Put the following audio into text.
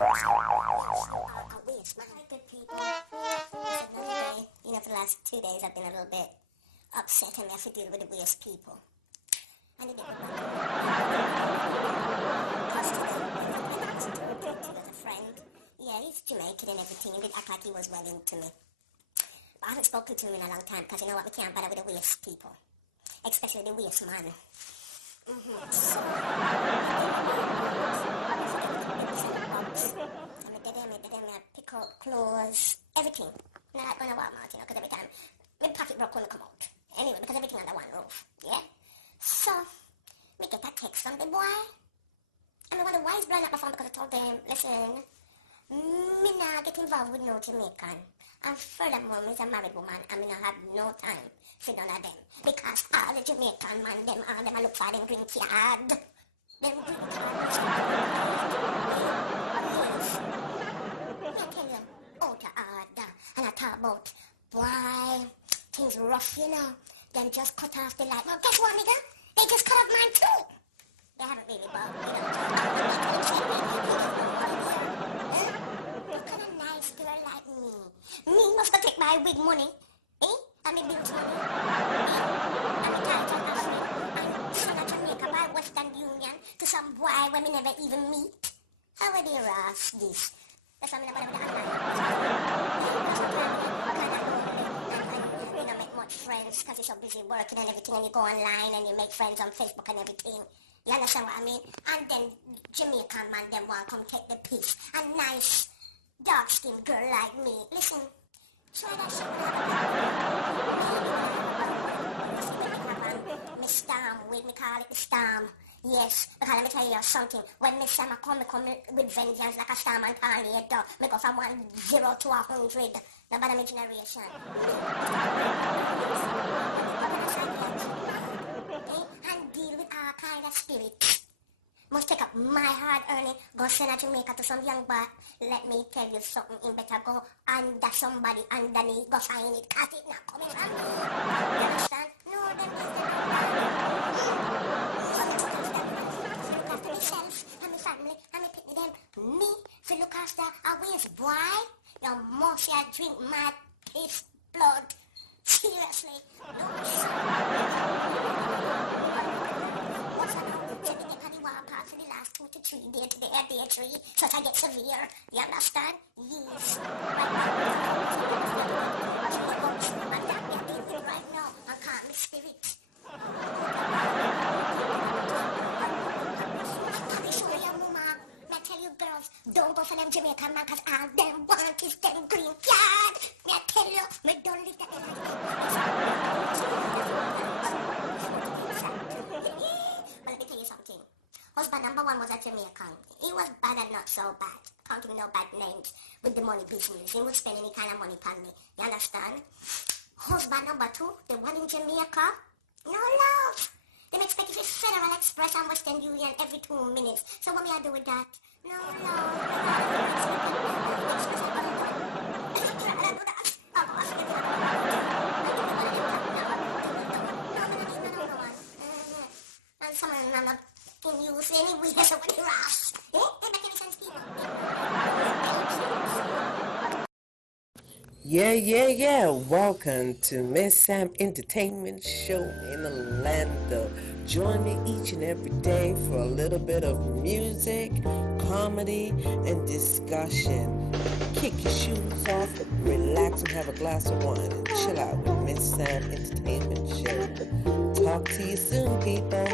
My good people. For the last 2 days I've been a little bit upset and I have to deal with the waste people. And it was a friend. Yeah, he's Jamaican and everything, and he act like he was well into me. But I haven't spoken to him in a long time because you know what, we can't bother with the waste people. Especially the waste man. So, I pick up clothes, everything. Not like going to Walmart, because every time my pocket broke when I come out. Anyway, because everything under one roof, yeah? So, me get a text from the boy. And I wonder why he's blowing up my phone because I told them, listen, me not get involved with no Jamaican. And furthermore, me is a married woman and me not have no time for none of them. Because all the Jamaican man, all them I look for them green card. Them green cards. Me tell you, out of order. And I talk about, boy, things rough, Them just cut off the light. Now guess what, nigga? They just cut off mine too. They haven't really bothered me. What kind of nice girl like me? Me must go take my wig money, and me bills money, and me title money, and send a Jamaica by Western Union to some boy when me never even meet. How would they rush this? That's why I'm not with the you don't make much friends because you're so busy working and everything, and you go online and you make friends on Facebook and everything. You understand what I mean? And then Jamaican man, them want to come take the piss. A nice dark-skinned girl like me. Listen, try that shit. Me storm with, me call it the storm. Yes, because let me tell you something. When me say I come with vengeance like a storm and tornado. Me go from 10 to 100. Nobody my generation. And deal with all kind of spirits. Must take up my hard earning, go send a Jamaica to some young boy. Let me tell you something, you better go under somebody underneath, go find it, cause it's not coming from me. You understand? No, them is the look after myself and my family and my people, them. Me, if you look after a waste boy, you must drink my piss blood. Seriously. What's about the for the last 2 to 3 days, day 3, so I get severe. You understand? Yes. And that we are dealing with right now, I can't miss spirit. I tell you girls, don't go for them Jamaican man, cause all them want is them green card. Me I tell you, me don't leave that energy. But let me tell you something. Husband number 1 was a Jamaican. He was bad and not so bad. Can't give me no bad names with the money business. He would spend any kind of money on me. You understand? Husband number 2, the one in Jamaica, no love. They expect it Federal Express and Western Union every 2 minutes. So what me I do with that? No love. And some of them not in use anyway, so what they rush. They make any sense, people. Yeah. Welcome to Miss Sam Entertainment Show in Orlando. Join me each and every day for a little bit of music, comedy, and discussion. Kick your shoes off, relax and have a glass of wine and chill out with Miss Sam Entertainment Show. Talk to you soon, people.